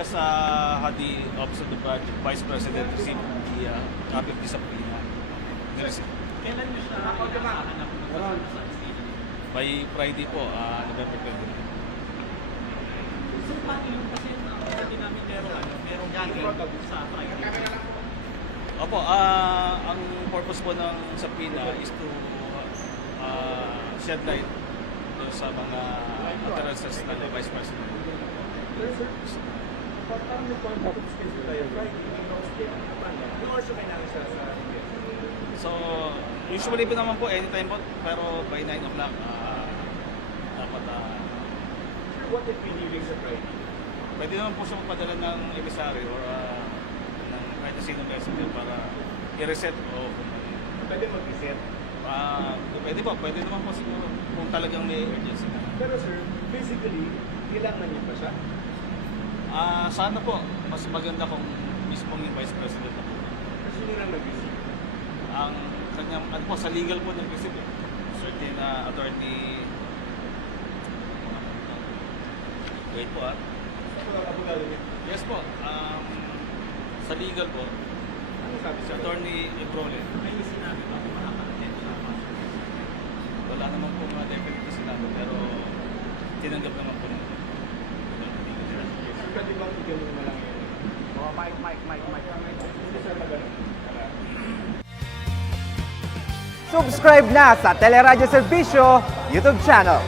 just had the Office of the Vice President receive the copy of the subpoena. Kailan nyo siya hanap sa By Friday po, November 20. So, paano yung kasi hindi namin merong hearing sa Friday? Opo, ang purpose po ng subpoena is to shed light sa mga utterances ng Vice President. Paano yung point of schedule tayo? Friday, no also kailangan siya sa So, usually po naman po, anytime po, pero by 9 o'clock, dapat, what if we hearing sa Friday? pwede naman po siya magpadala ng emissary or ng kahit na sinong messenger para i-reset o Pwede mag-reset. pwede naman po siguro kung talagang may urgency na. Pero sir, basically, kailangan niyo pa siya. Sana po, mas maganda kung mismo yung Vice President na po. Kasi nyo lang nag-receive. Ang kanyang, sa legal po nag-receive certain attorney. Wait po Abogado niya. Yes po, sa legal po, Ano sabi si sa attorney Ebrole. May sinabi ba kung makaka-attend sa Wala naman po mga definite sinabi, pero tinanggap naman po nila. Pwede bang i-ganun na lang yun? Hindi sir mag-ganun. Subscribe na sa Teleradyo Servisyo YouTube channel.